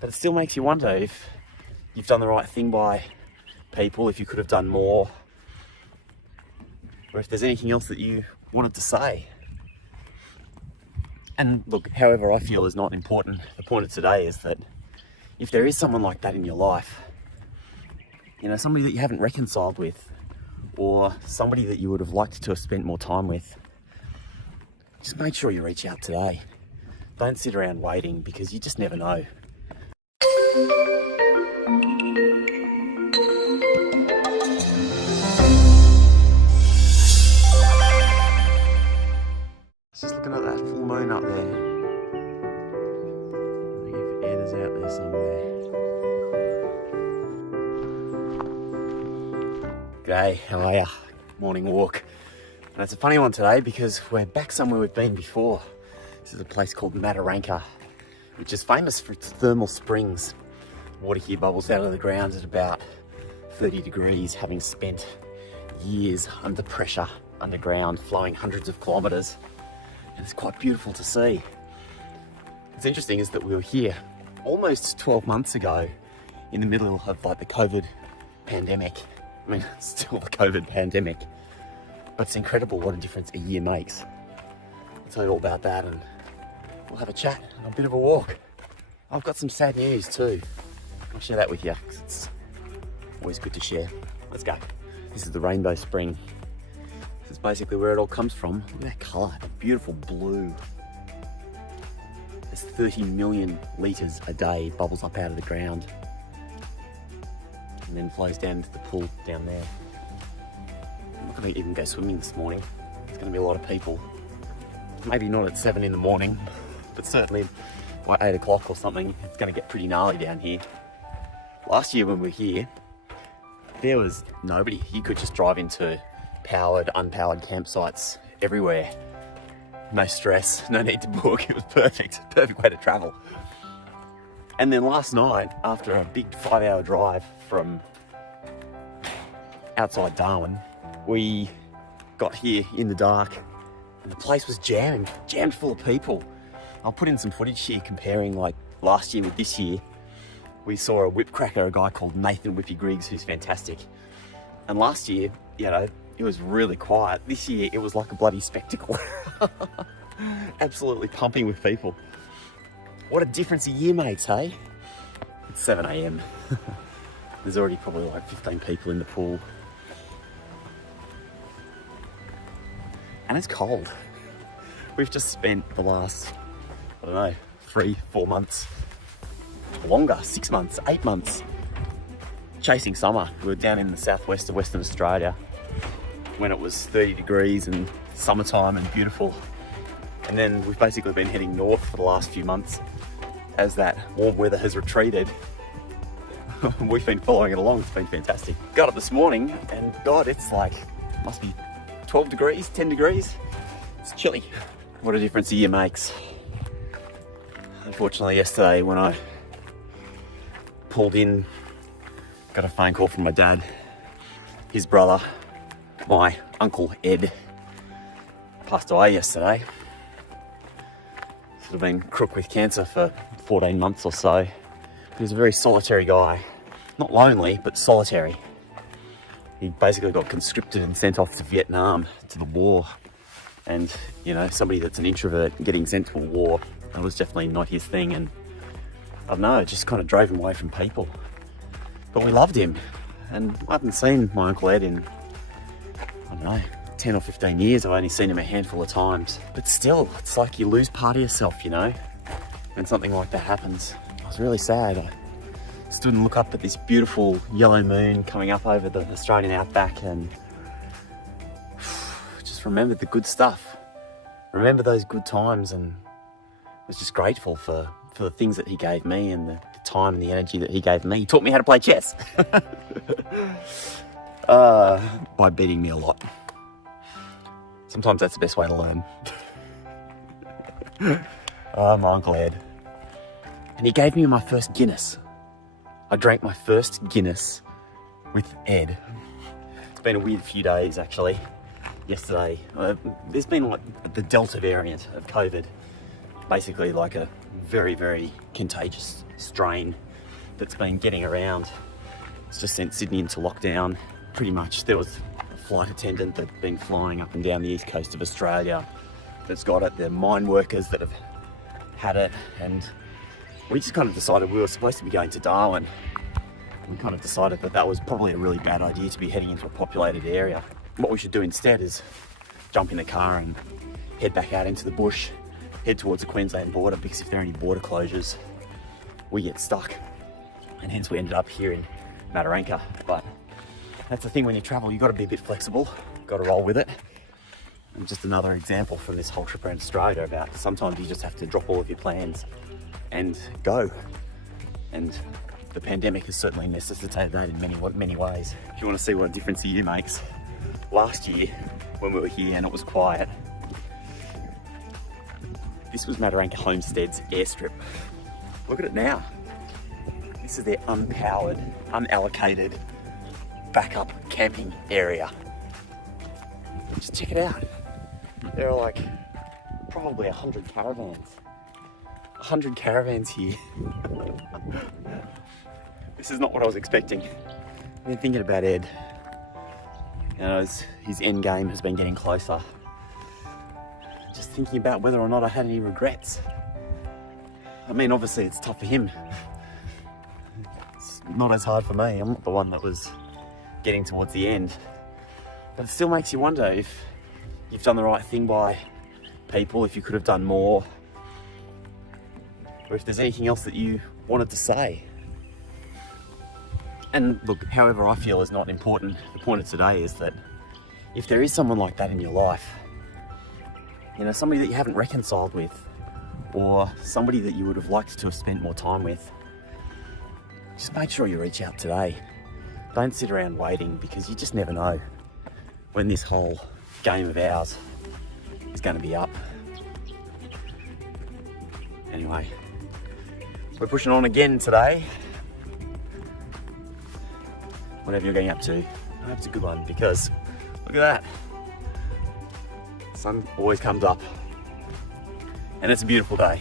But it still makes you wonder if you've done the right thing by people, if you could have done more, or if there's anything else that you wanted to say. And look, however I feel is not important. The point of today is that if there is someone like that in your life, you know, somebody that you haven't reconciled with, or somebody that you would have liked to have spent more time with, just make sure you reach out today. Don't sit around waiting, because you just never know. Just looking at that full moon up there. I think if Ed is out there somewhere. G'day, how are ya? Morning walk. And it's a funny one today because we're back somewhere we've been before. This is a place called Mataranka, which is famous for its thermal springs. Water here bubbles out of the ground at about 30 degrees, having spent years under pressure underground, flowing hundreds of kilometres. And it's quite beautiful to see. What's interesting is that we were here almost 12 months ago in the middle of like the COVID pandemic. I mean, it's still the COVID pandemic, but it's incredible what a difference a year makes. I'll tell you all about that, and we'll have a chat and a bit of a walk. I've got some sad news too. I'll share that with you, because it's always good to share. Let's go. This is the Rainbow Spring. This is basically where it all comes from. Look at that colour, that beautiful blue. There's 30 million litres a day bubbles up out of the ground, and then flows down into the pool down there. I'm not going to even go swimming this morning. There's going to be a lot of people. Maybe not at 7 in the morning, but certainly by 8 o'clock or something, it's going to get pretty gnarly down here. Last year when we were here, there was nobody. You could just drive into powered, unpowered campsites everywhere. No stress, no need to book. It was perfect way to travel. And then last night, after a big 5-hour drive from outside Darwin, we got here in the dark and the place was jammed full of people. I'll put in some footage here comparing like last year with this year. We saw a whipcracker, a guy called Nathan Whippy Griggs, who's fantastic. And last year, you know, it was really quiet. This year, it was like a bloody spectacle. Absolutely pumping with people. What a difference a year makes, hey? It's 7 AM. There's already probably like 15 people in the pool. And it's cold. We've just spent the last, I don't know, 3-4 months, longer, 6 months, 8 months, chasing summer. We were down in the southwest of Western Australia when it was 30 degrees and summertime and beautiful. And then we've basically been heading north for the last few months as that warm weather has retreated. We've been following it along, it's been fantastic. Got up this morning and God, it's like, must be 12 degrees, 10 degrees. It's chilly. What a difference a year makes. Unfortunately, yesterday when I pulled in, got a phone call from my dad. His brother, my uncle Ed, passed away yesterday. Sort of been crook with cancer for 14 months or so. He was a very solitary guy. Not lonely, but solitary. He basically got conscripted and sent off to Vietnam, to the war. And, you know, somebody that's an introvert getting sent to a war, that was definitely not his thing. And I don't know, it just kind of drove him away from people. But we loved him. And I haven't seen my Uncle Ed in, I don't know, 10 or 15 years. I've only seen him a handful of times. But still, it's like you lose part of yourself, you know, when something like that happens. I was really sad. I stood and looked up at this beautiful yellow moon coming up over the Australian outback and just remembered the good stuff. Remember those good times, and was just grateful for the things that he gave me and the time and the energy that he gave me. He taught me how to play chess by beating me a lot. Sometimes that's the best way to learn. My Uncle Ed. And he gave me my first Guinness. I drank my first Guinness with Ed. It's been a weird few days, actually. Yesterday, there's been like the Delta variant of COVID. Basically like a very, very contagious strain that's been getting around. It's just sent Sydney into lockdown. Pretty much there was a flight attendant that's been flying up and down the east coast of Australia that's got it. The mine workers that have had it, and we just kind of decided we were supposed to be going to Darwin. We kind of decided that that was probably a really bad idea to be heading into a populated area. What we should do instead is jump in the car and head back out into the bush, head towards the Queensland border, because if there are any border closures, we get stuck. And hence we ended up here in Mataranka. But that's the thing when you travel, you've got to be a bit flexible, got to roll with it. And just another example from this whole trip around Australia about sometimes you just have to drop all of your plans and go. And the pandemic has certainly necessitated that in many ways. If you want to see what a difference a year makes, last year when we were here and it was quiet, this was Mataranka Homestead's airstrip. Look at it now. This is their unpowered, unallocated backup camping area. Just check it out. There are like probably 100 caravans. 100 caravans here. This is not what I was expecting. I've been thinking about Ed. You know, as his end game has been getting closer. Just thinking about whether or not I had any regrets. I mean, obviously it's tough for him. It's not as hard for me. I'm not the one that was getting towards the end. But it still makes you wonder if you've done the right thing by people, if you could have done more, or if there's anything else that you wanted to say. And look, however I feel is not important. The point of today is that if there is someone like that in your life, you know, somebody that you haven't reconciled with, or somebody that you would have liked to have spent more time with, just make sure you reach out today. Don't sit around waiting, because you just never know when this whole game of ours is going to be up. Anyway, we're pushing on again today. Whatever you're getting up to, I hope it's a good one, because look at that. The sun always comes up, and it's a beautiful day.